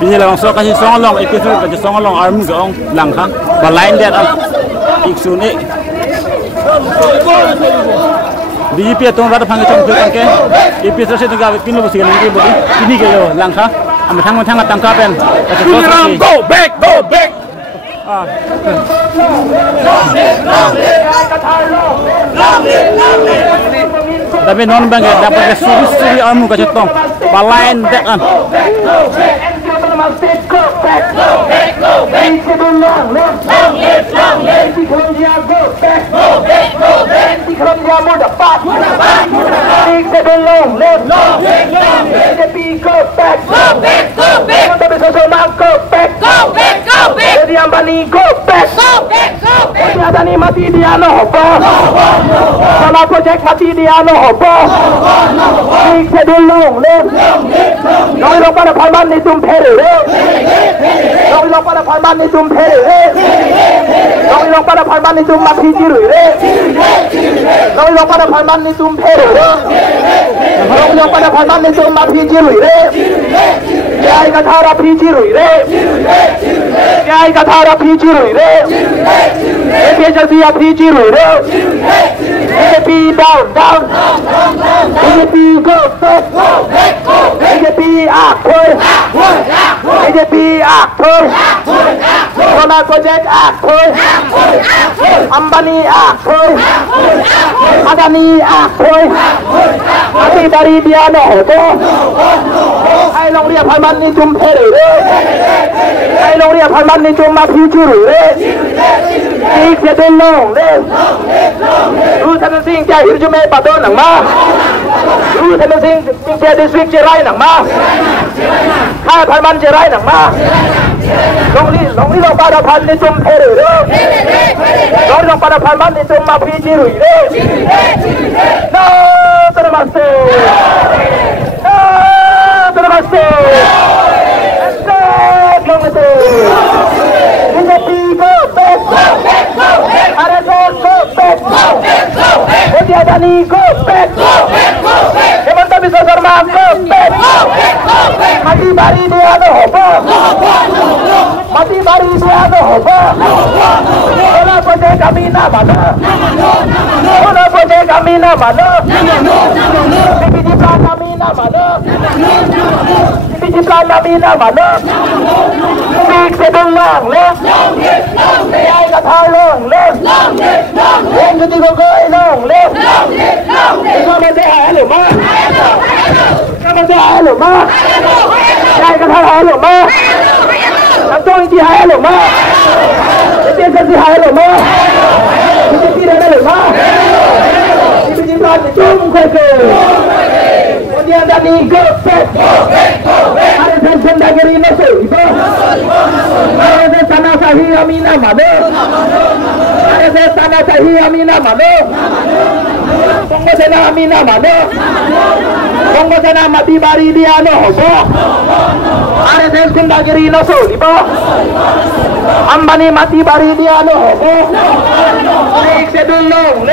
Bini lang so kasi song long episode kasi song long arm gong lang ka balain det iksun e bini pia tong rada phang chong phang ke episode se tanga pin lo bosigan ni bodi ini ke yo lang ka am thang tangka pen go back tapi non bang dapat suri armu ka cetong balain det an Adani mati dia no hobo. Sama project mati dia no hobo. Big schedule long. Noi lo pada palman ni tum phere. Noi lo pada palman ni tum phere. Noi lo pada palman ni tum mati jiru. Noi lo pada palman ni tum phere. Noi lo pada palman ni tum mati jiru. Jai kathara jiru. Jai kathara jiru. Emergency of jiru. BJP down. BJP go back. BJP aktor. BJP aktor. Solar project aktor. Ambani aktor. Adani aktor. Mati dari dia no hobo. Hai long ria phalman ni chum phere. Hai long ria phalman ni chum ma phi jiru. Big schedule long. Ru Than Singh cha hirju me pato nang ma. Ru Than Singh cha district che rai nang ma. Khai phalman che rai nang ma. Long ni lo pada phan ni chum phere. Long pada phalman ni chum ma phi jiru. No, namaste. Namaste. Namaste. Go back. Go back. Adani go back. Hemanta Biswa Sarma go back. Mati bari dia no hobo. Mati bari dia no hobo. Ola project kami na mano. Ola project kami na mano. BPG plan kami na mano. BPG plan kami na mano. Big schedule long. Jai kathar long. Em jadi gogoi long. Kamu se halo ma. Kamu se halo ma. Jai kathar halo ma. Antong di halo ma. Jadi jadi halo ma. Jadi halo ma. Jadi plan jom ke. Kemudian Dani go back. Ada sensen dageri naso ibu. Ada tanah sahi amina mano. Ada tanah sahi amina mano. Kongo sana amina mano. Kongo sana mati bari dia no hobo. Ada sensen dageri naso ibu. Ambani mati bari dia no hobo. Big schedule long.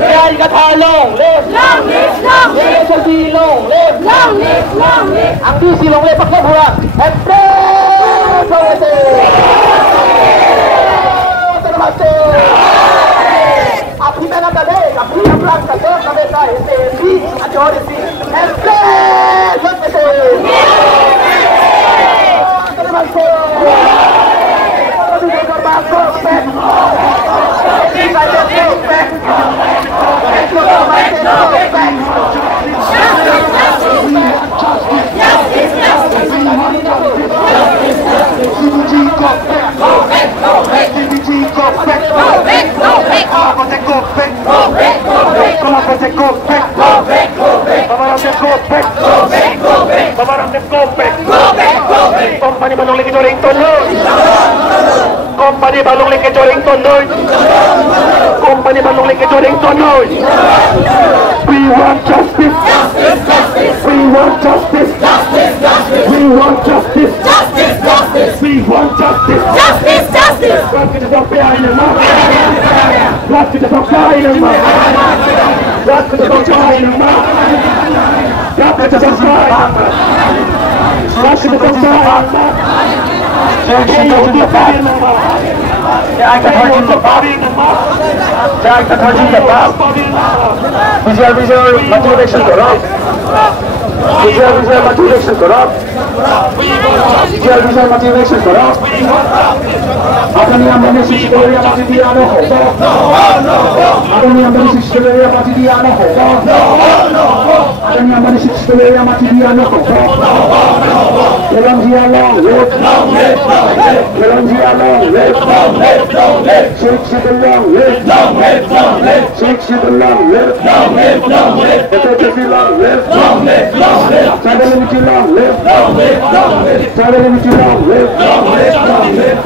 Jai kathar long. Emergency long. Angki si long pakai bulan. Namaste. Api mana tadi? Api yang pelan tadi. Kami dah ini ada di namaste. Namaste. Company balong lagi joring tondoy. Company balong lagi joring tondoy. Company balong lagi joring tondoy. We want justice. We want justice. We want justice. We want justice. Laat kita sampai akhir mah. Laat kita sampai akhir mah. Laat kita sampai akhir mah. Laat kita sampai. Semakin besar. Semakin besar. Saya akan terjun cepat. Saya akan terjun cepat. Visual motivation korab. Visual motivation korab. Visual motivation korab. Apa ni yang masih sekolah masih dia nak hoba? Apa ni yang masih sekolah masih dia nak hoba? Apa ni yang masih sekolah masih dia nak hoba? Dalam dia long live, dalam dia long live, shake the long live, shake the long live, betul long live, saya lebih long live, saya lebih long live,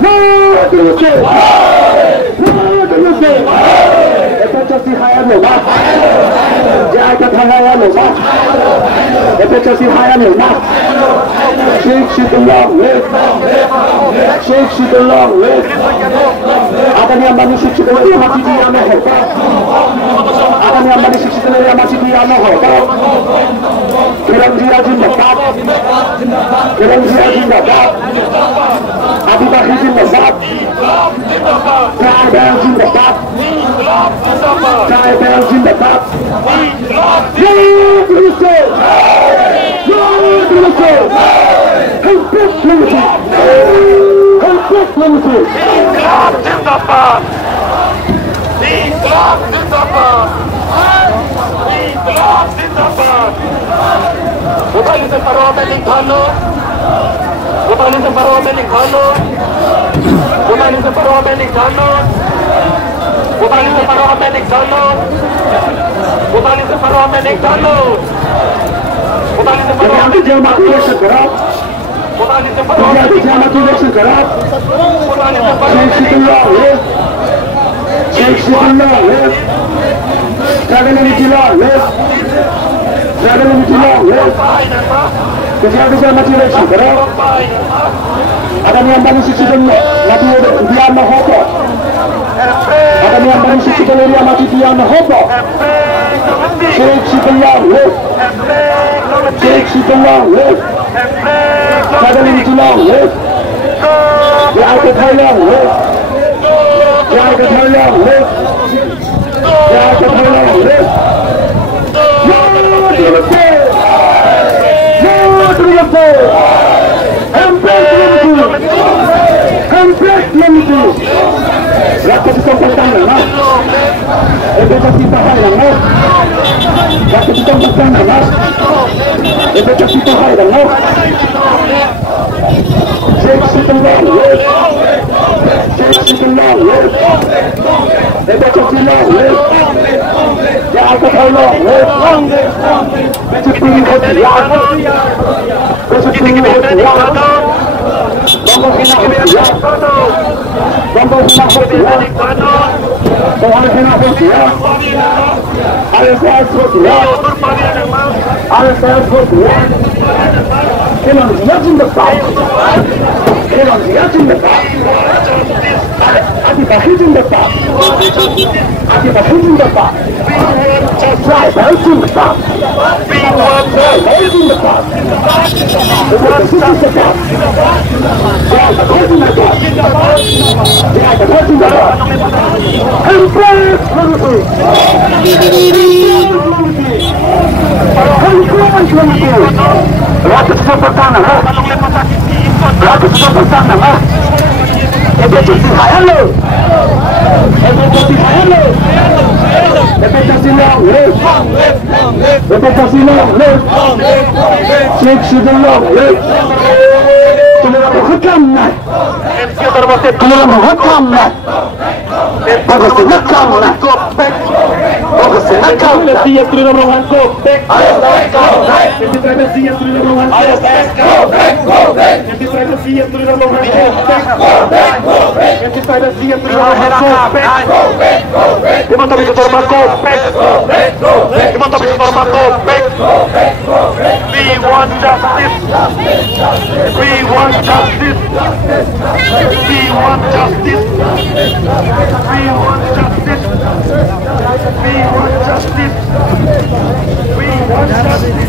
no, terus, itu jadi hayal loh, jangan terhayal loh, itu jadi hayal loh. Shake the long live, shake the long live. Apa ni yang manusia kita ni mati dia nak hoba? Apa ni yang manusia kita ni mati dia nak hoba? Kerana dia jinnah, kerana dia jinnah. Abu Bakar jinnah, Khair jinnah, Khair jinnah. Complete liberty! Complete liberty! Inkılap zindabad! İnkılap zindabad! İnkılap zindabad! Bukan parlamenting kanun! Bukan parlamenting kanun! Bukan parlamenting kanun! Bukan parlamenting kanun! Bukan parlamenting kanun! Jadi dia mati dia sekarang. Jadi dia mati dia sekarang. Shake Jangan dibilang, jangan dibilang. Jadi dia mati dia sekarang. Ada yang manusia sebelumnya mati dia mahapa. Ada yang manusia sebelumnya mati dia mahapa. Shake the long live. Suddenly too long live. The outer long live. The outer long live. The outer long live. No to the floor. No to the floor. Complete unity. Rakyat itu pertama. Edukasi tahanan. Rakyat itu pertama. Edukasi tahanan. Shake the long live. Shake the long live. Edukasi long live. Rakyat long live. Betul betul yang. Betul betul yang. Bambang Hinafos, Bambang Hinafos, Bambang Hinafos, Kelang dia jembat, kelang dia jembat, Adi Bahu jembat, Adi Bahu jembat, Saya bahu jembat, Saya bahu jembat, Saya susu sekat, Saya bahu jembat, Saya bahu jembat, Hempel lalu, Rakyat super tanah, rakyat super tanah, edukasi hayal, edukasi hayal, edukasi long live, edukasi long live, shake the long live. Keluar hukum nak, keluar hukum nak, bagus nakam nak, bagus nakam. Dia keluar ruangan kopek. Jadi saya siap keluar ruangan kopek. Jadi saya siap keluar ruangan kopek. Jadi saya siap keluar ruangan kopek. Di mana bisa terima kopek? Di mana bisa terima kopek? We want justice. We want justice. We want justice. We want justice. We want justice. We want justice.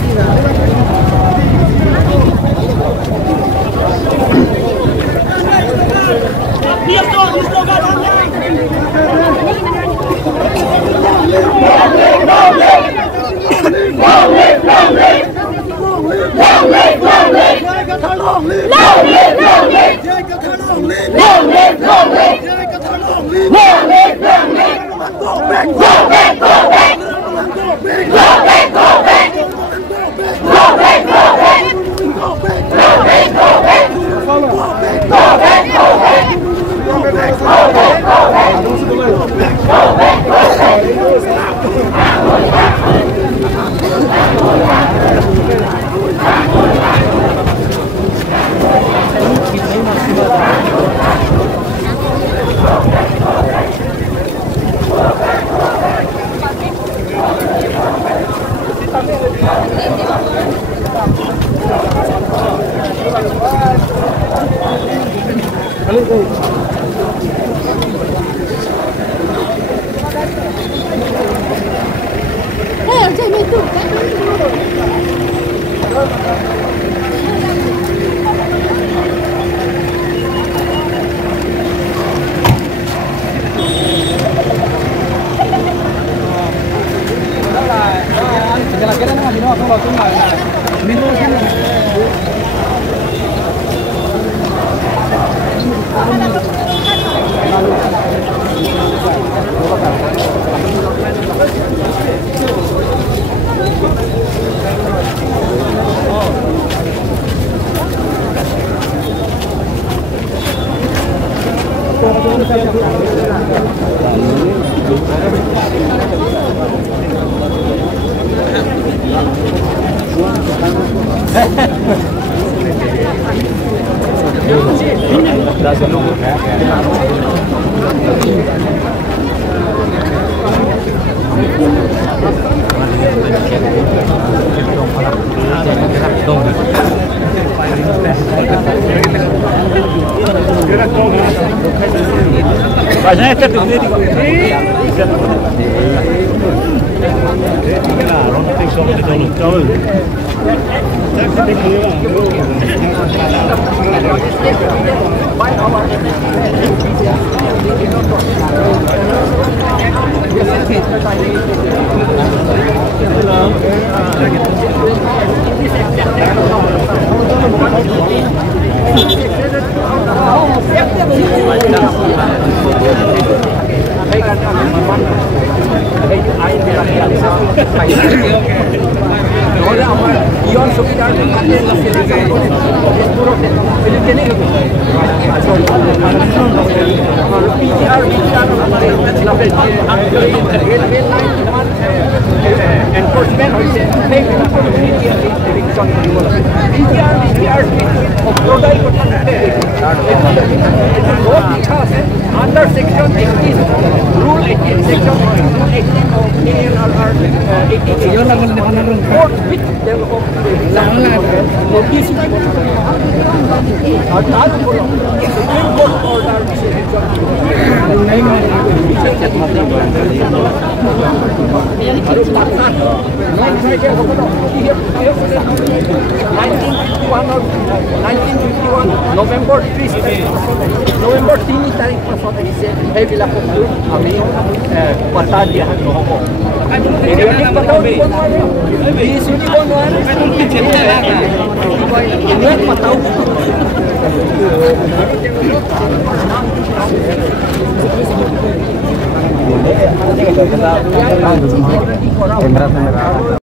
Biasanya itu tuh ini. Under section 18, rule 18, section 18 of ARR 18, court with them of Supreme Court order November 3 तारिख पर सदस्य है बिला को हमें बता दिया है लोगों को पीरियडिक बताओ बीस बताओ